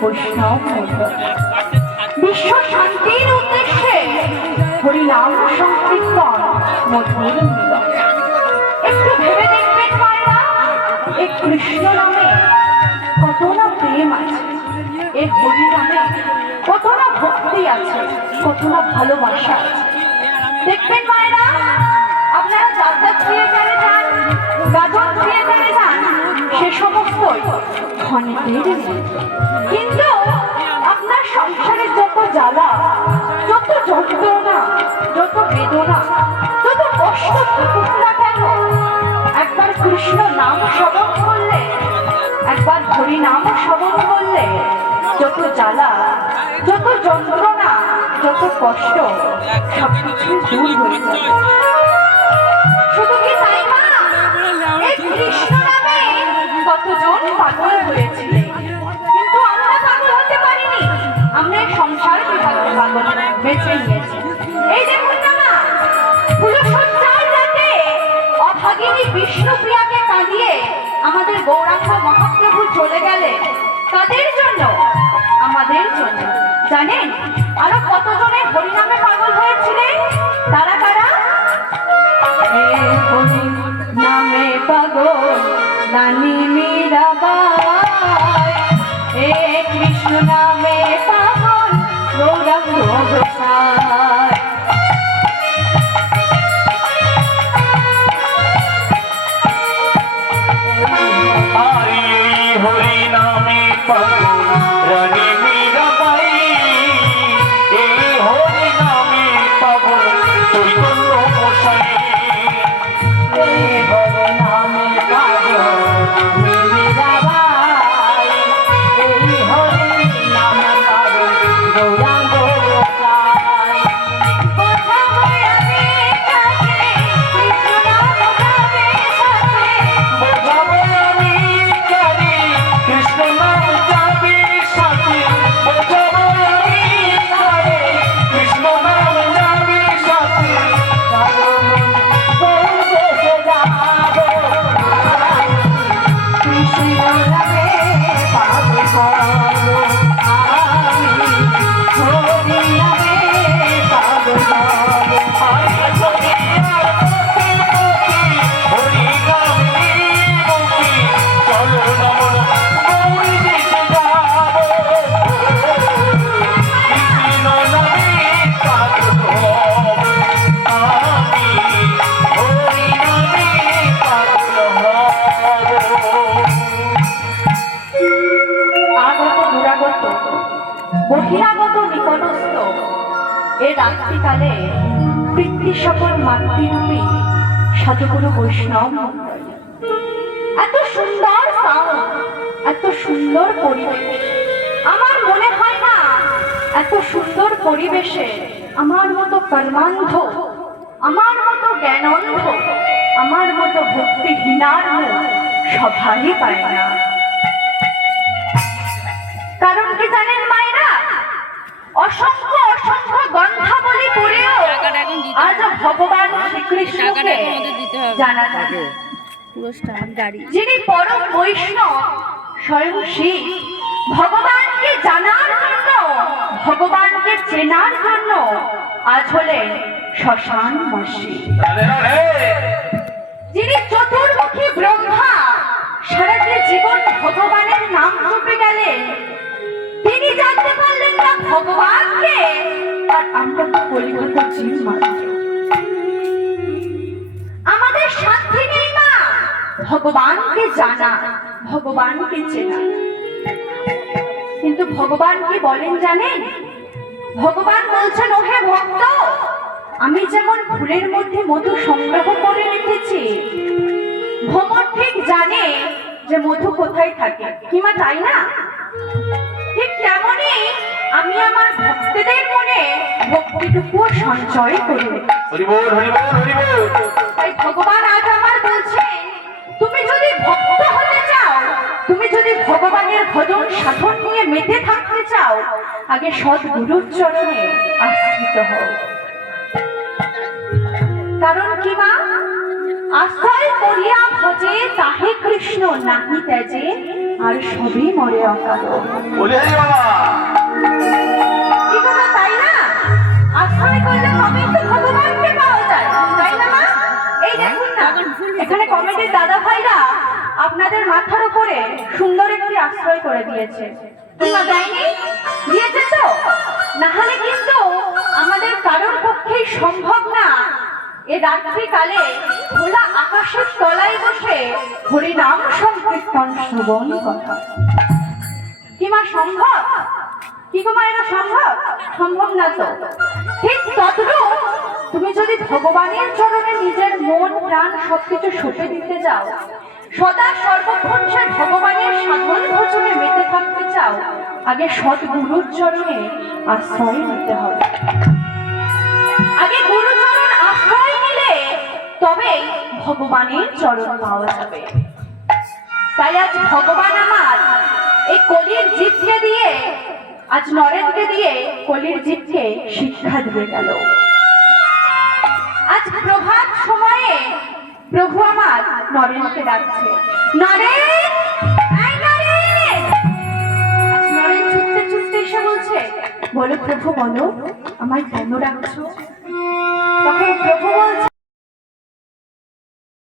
বৈষ্ণব বিশ্ব শান্তির উদ্দেশ্যে হরিনাম সংকীর্তন মধুর একটু ভেবে দেখবেন মায়েরা কৃষ্ণ নামে কত না প্রেম আছে এই হরি কত না ভক্তি আছে, কত না ভালোবাসা দেখবেন মায়েরা কিন্তু আপনার সংসারে যত জ্বালা, যত যন্ত্রণা, যত বেদনা, যত কষ্ট থাকুক না কেন, একবার কৃষ্ণ নাম শ্রবণ করলে, একবার হরি নাম শ্রবণ করলে, যত জ্বালা, যত যন্ত্রণা, যত কষ্ট সবকিছু দূর হয়ে যাবে। শুধু কি তাই না? কৃষ্ণ কতজন পাগল হয়েছিলেন কিন্তু আমরা পাগল হতে পারিনি। আমরা সংসার বিভাগে পাগল বেছে নিয়েছি এই দেখুন না ফুলসজ্জার রাতে অভাগিনী বিষ্ণুপ্রিয়াকে কাঁদিয়ে আমাদের গৌরাঙ্গ মহাপ্রভু চলে গেলে। কাদের জন্য, আমাদের জন্য, জানেন? আরও কতজনের এ রাত্রিকালে পিতৃ সকল মাতৃরূপী সাধুগুরু বৈষ্ণব, এত সুন্দর এত সুন্দর পরিবেশ। আমার মনে হয় না, এত সুন্দর পরিবেশে আমার মতো কর্মান্ধ, আমার মতো জ্ঞানন্ধ, আমার মতো ভক্তিহীনার সবাই পায় না। এখন দিতে আজ ভগবান শ্রীকৃষ্ণকে দিতে হবে। জানা গাড়ি। যিনি পরম বৈষ্ণব স্বয়ং শিব ভগবানকে জানার জন্য ভগবানকে চেনার জন্য আজ হলেন শ্মশানবাসী যিনি ভগবানকে জানা ভগবানকে চেনা। কিন্তু ভগবান কি বলেন জানেন? ভগবান বলছেন ওহে ভক্ত আমি যেমন ফুলের মধ্যে মধু সংগ্রহ করে রেখেছি ভ্রমর ঠিক জানে যে মধু কোথায় থাকে। কিমা তাই না? ঠিক তেমনই আমি আমার ভক্তদের মনে ভক্তিটুকুও সঞ্চয় করে তাই ভগবান আজ আমার বলছেন তুমি যদি ভক্ত হতে চাও তুমি যদি ভগবানের ভজন সাধন নিয়ে মেতে থাকতে চাও আগে সৎ গুরুর চরণে আশ্রিত হও। কারণ কি মা? আশ্রয় করিয়া ভজে তাহে কৃষ্ণ নাহি ত্যাজে আর সবই মরে অকাল। তাই না? আশ্রয় করলে তবেই তো ভগবানকে পাওয়া যায় তাই না মা? এই দেখুন না এখানে কমিটির দাদা ভাইরা আপনাদের মাথার উপরে সুন্দর একটি আশ্রয় করে দিয়েছে। কিংবা দেয়নি? দিয়েছে তো? না হলে কিন্তু আমাদের কারোর পক্ষেই সম্ভব না এ রাত্রিকালে খোলা আকাশের তলায় বসে হরিনাম সংকীর্তন শ্রবণ করা। কি মা, সম্ভব? কি মা এটা সম্ভব? সম্ভব না তো। ঠিক তদ্রূপ তুমি যদি ভগবানের চরণে নিজের মন, প্রাণ সবকিছু সঁপে দিতে যাও সদা সর্বক্ষণ সে ভগবানের সাধন ভোজনে মেতে থাকতে চাও, আগে সৎগুরুর চরণে আশ্রয় নিতে হবে। আগে গুরুচরণ আশ্রয় নিলে তবেই ভগবানের চরণ পাওয়া যাবে। তাই আজ ভগবান আমার এই কলির জীবকে দিয়ে, আজ নরেনকে দিয়ে কলির জীবকে শিক্ষা দিয়ে গেল। আজ প্রভাত সময়ে প্রভু আমার নরেনকে ডাকছে। নরেন! নরেন! নরেন, ছুটতে ছুটতে এসে বলছে, বলো প্রভু, বলো, আমায় কেন ডাকছো? তখন প্রভু বলছে